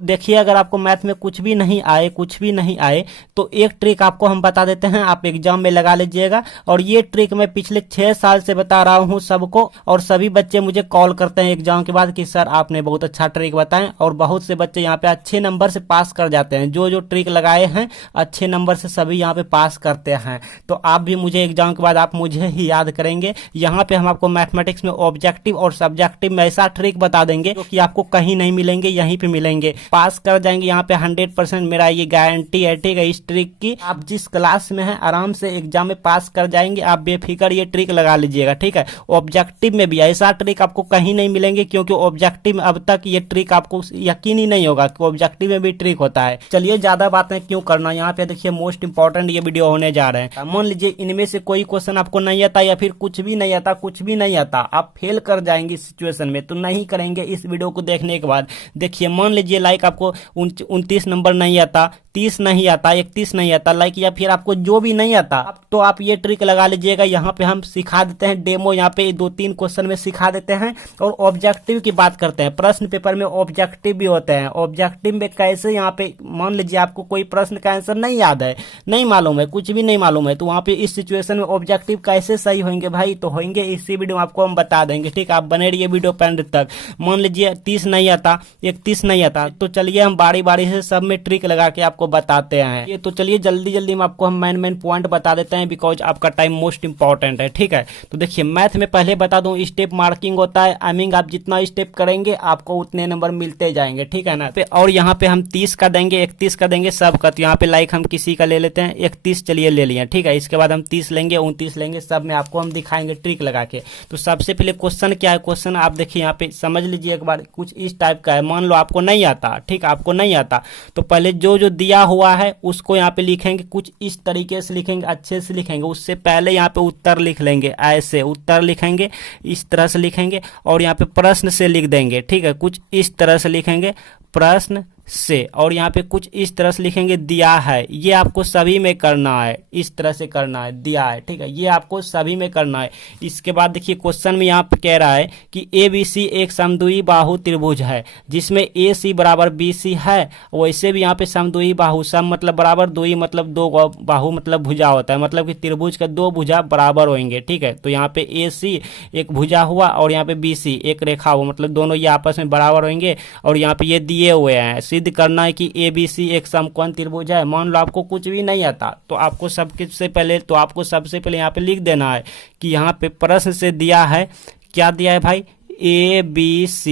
देखिए, अगर आपको मैथ में कुछ भी नहीं आए, कुछ भी नहीं आए, तो एक ट्रिक आपको हम बता देते हैं, आप एग्जाम में लगा लीजिएगा। और ये ट्रिक मैं पिछले 6 साल से बता रहा हूँ सबको, और सभी बच्चे मुझे कॉल करते हैं एग्जाम के बाद कि सर आपने बहुत अच्छा ट्रिक बताएं, और बहुत से बच्चे यहाँ पे अच्छे नंबर से पास कर जाते हैं। जो जो ट्रिक लगाए हैं अच्छे नंबर से सभी यहाँ पे पास करते हैं। तो आप भी मुझे एग्जाम के बाद आप मुझे ही याद करेंगे। यहाँ पे हम आपको मैथमेटिक्स में ऑब्जेक्टिव और सब्जेक्टिव में ऐसा ट्रिक बता देंगे जो कि आपको कहीं नहीं मिलेंगे, यहीं पे मिलेंगे। पास कर जाएंगे यहाँ पे 100%, मेरा ये गारंटी है। ठीक है, इस ट्रिक की आप जिस क्लास में हैं आराम से एग्जाम में पास कर जाएंगे। आप बेफिक्र ये ट्रिक लगा लीजिएगा। ठीक है, ऑब्जेक्टिव में भी ऐसा ट्रिक आपको कहीं नहीं मिलेंगे, क्योंकि ऑब्जेक्टिव में अब तक ये ट्रिक आपको यकीन ही नहीं होगा कि ऑब्जेक्टिव में भी ट्रिक होता है। चलिए ज्यादा बातें क्यों करना, यहाँ पे देखिए मोस्ट इंपॉर्टेंट ये वीडियो होने जा रहे हैं। मान लीजिए इनमें से कोई क्वेश्चन आपको नहीं आता, या फिर कुछ भी नहीं आता, कुछ भी नहीं आता, आप फेल कर जाएंगे इस सिचुएशन में, तो नहीं करेंगे इस वीडियो को देखने के बाद। देखिए मान लीजिए लाइक आपको 29 नंबर नहीं आता, 30 नहीं आता, 31 नहीं आता लाइक, या फिर आपको जो भी नहीं आता, तो आप ये ट्रिक लगा लीजिएगा। यहाँ पे हम सिखा देते हैं डेमो, यहाँ पे 2-3 क्वेश्चन में सिखा देते हैं। और ऑब्जेक्टिव की बात करते हैं, प्रश्न पेपर में ऑब्जेक्टिव भी होते हैं। ऑब्जेक्टिव में कैसे, यहाँ पे मान लीजिए आपको कोई प्रश्न का आंसर नहीं याद है, नहीं मालूम है, कुछ भी नहीं मालूम है, तो वहाँ पे इस सिचुएशन में ऑब्जेक्टिव कैसे सही होंगे भाई, तो होंगे इसी वीडियो में आपको हम बता देंगे। ठीक है, आप बने रहिए वीडियो पेंड तक। मान लीजिए 30 नहीं आता, 31 नहीं आता, तो चलिए हम बारी बारी से सब में ट्रिक लगा के आपको बताते हैं। ये तो चलिए जल्दी जल्दी में आपको हम मेन पॉइंट बता देते हैं, बिकॉज आपका टाइम मोस्ट इंपॉर्टेंट है। ठीक है, तो देखिए मैथ में पहले बता दूं स्टेप मार्किंग होता है। आई मीन आप जितना स्टेप करेंगे आपको उतने नंबर मिलते जाएंगे। ठीक है ना, और यहाँ पे हम 30 का देंगे, 31 का देंगे, सब का। तो यहाँ पे लाइक हम किसी का ले लेते हैं 31, चलिए ले लिया। ठीक है, इसके बाद हम 30 लेंगे, 29 लेंगे, सब में आपको हम दिखाएंगे ट्रिक लगा के। तो सबसे पहले क्वेश्चन क्या है, क्वेश्चन आप देखिए यहाँ पे समझ लीजिए एक बार, कुछ इस टाइप का है। मान लो आपको नहीं आता, ठीक, आपको नहीं आता, तो पहले जो जो दिया हुआ है उसको यहाँ पे लिखेंगे, कुछ इस तरीके से लिखेंगे, अच्छे से लिखेंगे। उससे पहले यहाँ पे उत्तर लिख लेंगे, ऐसे उत्तर लिखेंगे, इस तरह से लिखेंगे, और यहाँ पे प्रश्न से लिख देंगे। ठीक है, कुछ इस तरह से लिखेंगे प्रश्न से, और यहाँ पे कुछ इस तरह से लिखेंगे दिया है। ये आपको सभी में करना है, इस तरह से करना है, दिया है। ठीक है, ये आपको सभी में करना है। इसके बाद देखिए क्वेश्चन में यहाँ पे कह रहा है कि ABC एक समद्विबाहु बाहु त्रिभुज है जिसमें AC बराबर BC है। वैसे भी यहाँ पे समद्विबाहु बाहु, सम मतलब बराबर, द्वि मतलब दो, बाहु मतलब भुजा होता है, मतलब कि त्रिभुज का दो भुजा बराबर होंगे। ठीक है, तो यहाँ पे AC एक भुजा हुआ, और यहाँ पे BC एक रेखा हुआ, मतलब दोनों ये आपस में बराबर होंगे। और यहाँ पे ये दिए हुए हैं, सिद्ध करना है कि ABC एक समकोण त्रिभुज है। मान लो आपको कुछ भी नहीं आता, तो आपको सबसे पहले यहाँ पे लिख देना है कि यहाँ पे प्रश्न से दिया है, क्या दिया है भाई, ABC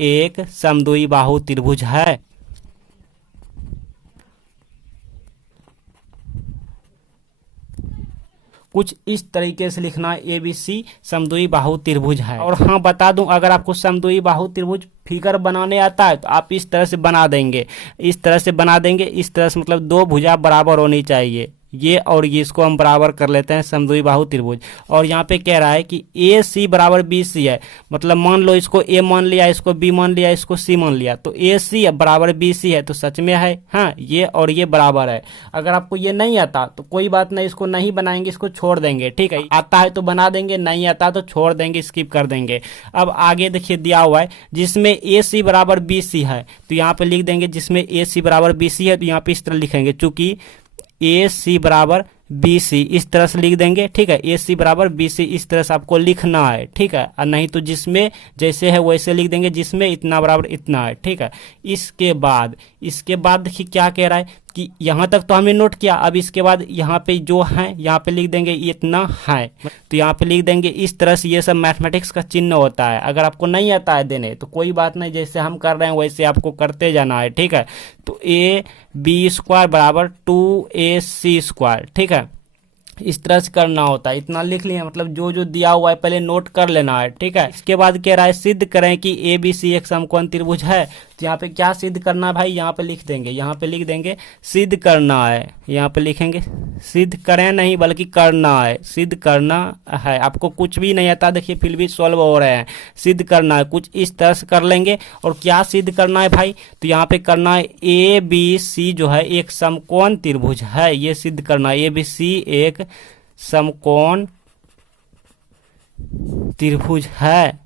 एक समद्विबाहु बाहु त्रिभुज है। कुछ इस तरीके से लिखना है, ABC समद्विबाहु बाहु त्रिभुज है। और हाँ बता दूं, अगर आपको समद्विबाहु बाहु त्रिभुज फिगर बनाने आता है तो आप इस तरह से बना देंगे, इस तरह से बना देंगे, इस तरह से, मतलब दो भुजा बराबर होनी चाहिए, ये और ये, इसको हम बराबर कर लेते हैं समद्विबाहु बाहु त्रिभुज। और यहाँ पे कह रहा है कि AC बराबर BC है, मतलब मान लो इसको A मान लिया, इसको B मान लिया, इसको C मान लिया, तो AC बराबर BC है, तो सच में है। हाँ, ये और ये बराबर है। अगर आपको ये नहीं आता तो कोई बात नहीं, इसको नहीं बनाएंगे, इसको छोड़ देंगे। ठीक है, आता है तो बना देंगे, नहीं आता तो छोड़ देंगे, स्किप कर देंगे। अब आगे देखिए दिया हुआ है जिसमें AC बराबर BC है, तो यहाँ पे लिख देंगे जिसमें AC बराबर BC है, तो यहाँ पे इस तरह लिखेंगे, चूंकि AC बराबर BC इस तरह से लिख देंगे। ठीक है, AC बराबर BC इस तरह से आपको लिखना है। ठीक है, और नहीं तो जिसमें जैसे है वैसे लिख देंगे, जिसमें इतना बराबर इतना है। ठीक है, इसके बाद देखिए क्या कह रहा है कि यहाँ तक तो हमने नोट किया। अब इसके बाद यहाँ पे जो है, यहाँ पे लिख देंगे इतना है, तो यहाँ पे लिख देंगे इस तरह से। ये सब मैथमेटिक्स का चिन्ह होता है। अगर आपको नहीं आता है देने तो कोई बात नहीं, जैसे हम कर रहे हैं वैसे आपको करते जाना है। ठीक है, तो AB² बराबर 2AC²। ठीक है, इस तरह से करना होता है। इतना लिख लिया, मतलब जो जो दिया हुआ है पहले नोट कर लेना है। ठीक है, इसके बाद कह रहा है सिद्ध करें कि ABC एक समकोण त्रिभुज है। तो यहाँ पे क्या सिद्ध करना है भाई, यहाँ पे लिख देंगे, यहाँ पे लिख देंगे सिद्ध करना है। यहाँ पे लिखेंगे सिद्ध करें नहीं बल्कि करना है, सिद्ध करना है। आपको कुछ भी नहीं आता, देखिए फिर भी सॉल्व हो रहे हैं। सिद्ध करना है, कुछ इस तरह से कर लेंगे। और क्या सिद्ध करना है भाई, तो यहाँ पे करना है ABC जो है एक समकोण त्रिभुज है, ये सिद्ध करना है। ABC एक समकोण त्रिभुज है,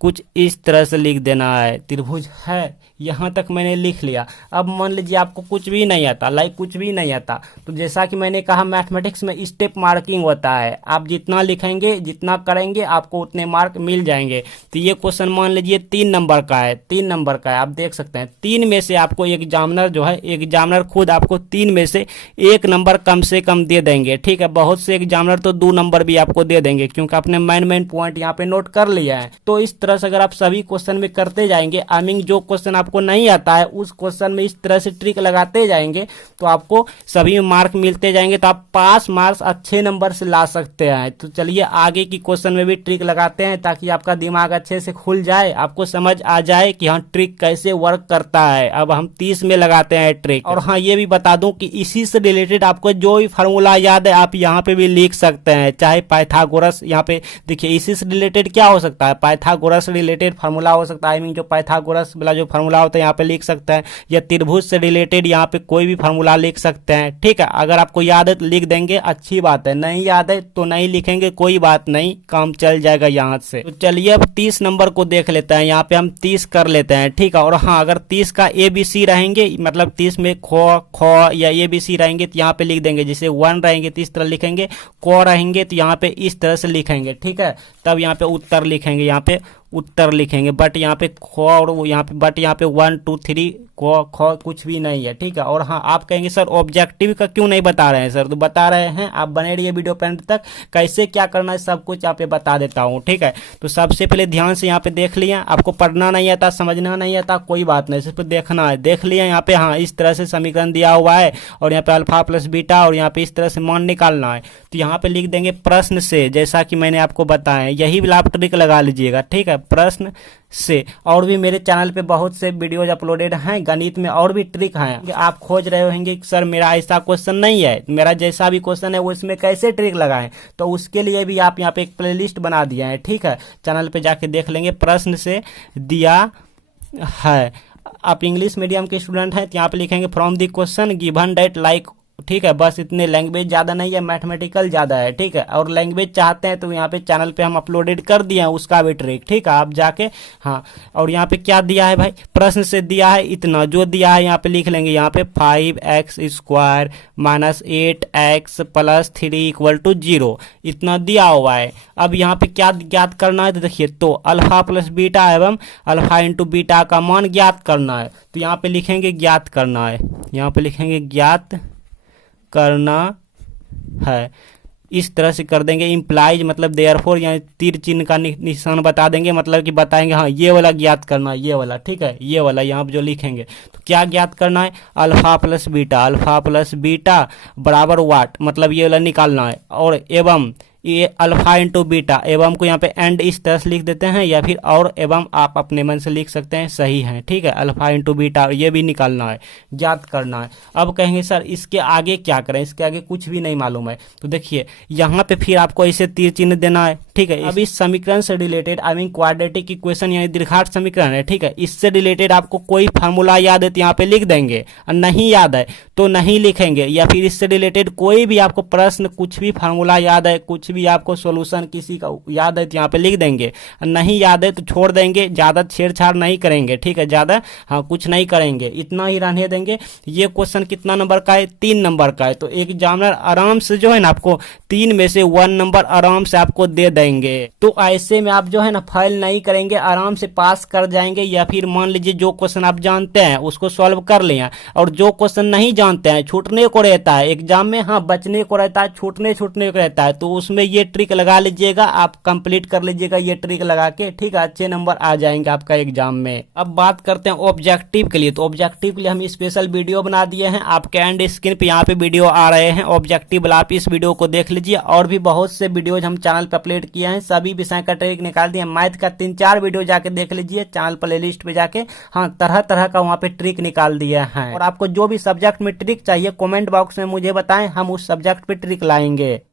कुछ इस तरह से लिख देना है, त्रिभुज है, यहाँ तक मैंने लिख लिया। अब मान लीजिए आपको कुछ भी नहीं आता, लाइक कुछ भी नहीं आता, तो जैसा कि मैंने कहा मैथमेटिक्स में स्टेप मार्किंग होता है, आप जितना लिखेंगे जितना करेंगे आपको उतने मार्क मिल जाएंगे। तो ये क्वेश्चन मान लीजिए 3 नंबर का है, 3 नंबर का है, आप देख सकते हैं 3 में से आपको एग्जामिनर जो है, एग्जामिनर खुद आपको 3 में से 1 नंबर कम से कम दे देंगे, ठीक है। बहुत से एग्जामिनर तो 2 नंबर भी आपको दे देंगे, क्योंकि आपने मेन पॉइंट यहाँ पे नोट कर लिया है। तो इस तरह से अगर आप सभी क्वेश्चन में करते जाएंगे, आई मीन जो क्वेश्चन आपको नहीं आता है उस क्वेश्चन में इस तरह से ट्रिक लगाते जाएंगे, तो आपको सभी में मार्क मिलते जाएंगे, तो आप पास मार्क्स अच्छे नंबर से ला सकते हैं। तो चलिए आगे की क्वेश्चन में भी ट्रिक लगाते हैं, ताकि आपका दिमाग अच्छे से खुल जाए, आपको समझ आ जाए कि हाँ ट्रिक कैसे वर्क करता है। अब हम 30 में लगाते हैं ट्रिक। और हाँ ये भी बता दूं कि इसी से रिलेटेड आपको जो भी फार्मूला याद है आप यहाँ पे भी लिख सकते हैं, चाहे पाइथागोरस, यहाँ पे देखिए इसी से रिलेटेड क्या हो सकता है, पाइथागोरस रिलेटेड फार्मूला हो सकता है, आई मीन जो पाइथागोरस वाला जो फार्मूला होता है यहाँ पे लिख सकते हैं, या त्रिभुज से रिलेटेड यहाँ पे कोई भी फार्मूला लिख सकते हैं, ठीक है। अगर आपको याद है तो लिख देंगे, अच्छी बात है, नहीं याद है तो नहीं लिखेंगे, कोई बात नहीं, काम चल जाएगा यहाँ से। तो चलिए अब 30 नंबर को देख लेते हैं, यहाँ पे हम 30 कर लेते हैं, ठीक है। और हाँ अगर 30 का ABC रहेंगे, मतलब 30 में ख या ABC रहेंगे तो यहाँ पे लिख देंगे, जैसे 1 रहेंगे तो इस तरह लिखेंगे, क रहेंगे तो यहाँ पे इस तरह से लिखेंगे, ठीक है। तब यहाँ पे उत्तर लिखेंगे, यहाँ पे उत्तर लिखेंगे, बट यहाँ पे ख और वो यहाँ पे बट यहाँ पे 1 2 3 ख कुछ भी नहीं है, ठीक है। और हाँ आप कहेंगे सर ऑब्जेक्टिव का क्यों नहीं बता रहे हैं सर, तो बता रहे हैं, आप बने रहिए वीडियो पे अंत तक, कैसे क्या करना है सब कुछ यहाँ पे बता देता हूँ, ठीक है। तो सबसे पहले ध्यान से यहाँ पे देख लिया, आपको पढ़ना नहीं आता, समझना नहीं आता, कोई बात नहीं, सिर्फ देखना है। देख लिया यहाँ पे, हाँ इस तरह से समीकरण दिया हुआ है, और यहाँ पे अल्फा प्लस बीटा, और यहाँ पे इस तरह से मान निकालना है। तो यहाँ पे लिख देंगे प्रश्न से, जैसा कि मैंने आपको बताया, यही वाला आप ट्रिक लगा लीजिएगा, ठीक है, प्रश्न से। और भी मेरे चैनल पे बहुत से वीडियोज अपलोडेड हैं गणित में, और भी ट्रिक हैं। आप खोज रहे होंगे कि सर मेरा ऐसा क्वेश्चन नहीं है, मेरा जैसा भी क्वेश्चन है वो इसमें कैसे ट्रिक लगाएं, तो उसके लिए भी आप यहाँ पे एक प्लेलिस्ट बना दिया है, ठीक है, चैनल पे जाके देख लेंगे, प्रश्न से दिया है। आप इंग्लिश मीडियम के स्टूडेंट हैं तो यहाँ पे लिखेंगे from the question given date like, ठीक है, बस इतने, लैंग्वेज ज़्यादा नहीं है, मैथमेटिकल ज़्यादा है, ठीक है। और लैंग्वेज चाहते हैं तो यहाँ पे चैनल पे हम अपलोडेड कर दिए हैं उसका भी ट्रिक, ठीक है, आप जाके हाँ। और यहाँ पे क्या दिया है भाई, प्रश्न से दिया है इतना, जो दिया है यहाँ पे लिख लेंगे, यहाँ पे 5x² - 8x + 3 = 0, इतना दिया हुआ है। अब यहाँ पे क्या ज्ञात करना है, तो देखिए, तो अल्फा प्लस बीटा एवं अल्फा इंटू बीटा का मान ज्ञात करना है। तो यहाँ पे लिखेंगे ज्ञात करना है, यहाँ पे लिखेंगे ज्ञात करना है, इस तरह से कर देंगे। इम्प्लाइज मतलब देयरफॉर, यानी तीर चिन्ह का निशान बता देंगे, मतलब कि बताएंगे हाँ ये वाला ज्ञात करना है, ये वाला, ठीक है, ये वाला यहाँ पे जो लिखेंगे। तो क्या ज्ञात करना है, अल्फा प्लस बीटा बराबर वाट, मतलब ये वाला निकालना है। और एवं ये अल्फा इंटू बीटा, एवं को यहाँ पे एंड इस तरह से लिख देते हैं, या फिर और एवं आप अपने मन से लिख सकते हैं, सही है, ठीक है। अल्फा इंटू बीटा ये भी निकालना है, ज्ञात करना है। अब कहेंगे सर इसके आगे क्या करें, इसके आगे कुछ भी नहीं मालूम है, तो देखिए यहाँ पे फिर आपको ऐसे तीर चिन्ह देना है, ठीक है। अब इस समीकरण से related, I mean quadratic equation यानी द्विघात समीकरण है, ठीक है, इससे रिलेटेड आपको कोई फार्मूला याद है तो यहाँ पे लिख देंगे, और नहीं याद है तो नहीं लिखेंगे। या फिर इससे रिलेटेड कोई भी आपको प्रश्न, कुछ भी फार्मूला याद है, कुछ भी आपको सॉल्यूशन किसी का याद है तो यहाँ पे लिख देंगे, नहीं याद है तो छोड़ देंगे, ज़्यादा छेड़छाड़ नहीं करेंगे, ठीक है, ज़्यादा हाँ कुछ नहीं करेंगे, इतना ही रहने देंगे। ये क्वेश्चन कितना नंबर का है, 3 नंबर का है। तो एग्जामिनर आराम से जो है ना आपको 3 में से 1 नंबर आराम से आपको दे देंगे। तो ऐसे में आप जो है ना फेल नहीं करेंगे, आराम से पास कर जाएंगे। या फिर मान लीजिए जो क्वेश्चन आप जानते हैं उसको सॉल्व कर लिया, और जो क्वेश्चन नहीं जानते हैं, छूटने को रहता है एग्जाम में, हाँ बचने को रहता है, छूटने को रहता है, तो उसमें ये ट्रिक लगा लीजिएगा, आप कंप्लीट कर लीजिएगा ये ट्रिक लगा के, ठीक है, अच्छे नंबर आ जाएंगे आपका एग्जाम में। अब बात करते हैं ऑब्जेक्टिव के लिए। तो ऑब्जेक्टिव के लिए हम स्पेशल वीडियो बना दिए हैं, आपके एंड स्क्रीन पे यहाँ पे वीडियो आ रहे हैं ऑब्जेक्टिव वाला, आप इस वीडियो को देख लीजिए। और भी बहुत से वीडियोज हम चैनल पे अपलोड किए हैं, सभी विषय का ट्रिक निकाल दिए। मैथ का 3-4 वीडियो जाके देख लीजिए चैनल प्ले लिस्ट पे जाके, हाँ तरह तरह का वहाँ पे ट्रिक निकाल दिया है। और आपको जो भी सब्जेक्ट में ट्रिक चाहिए कमेंट बॉक्स में मुझे बताएं, हम उस सब्जेक्ट पे ट्रिक लाएंगे।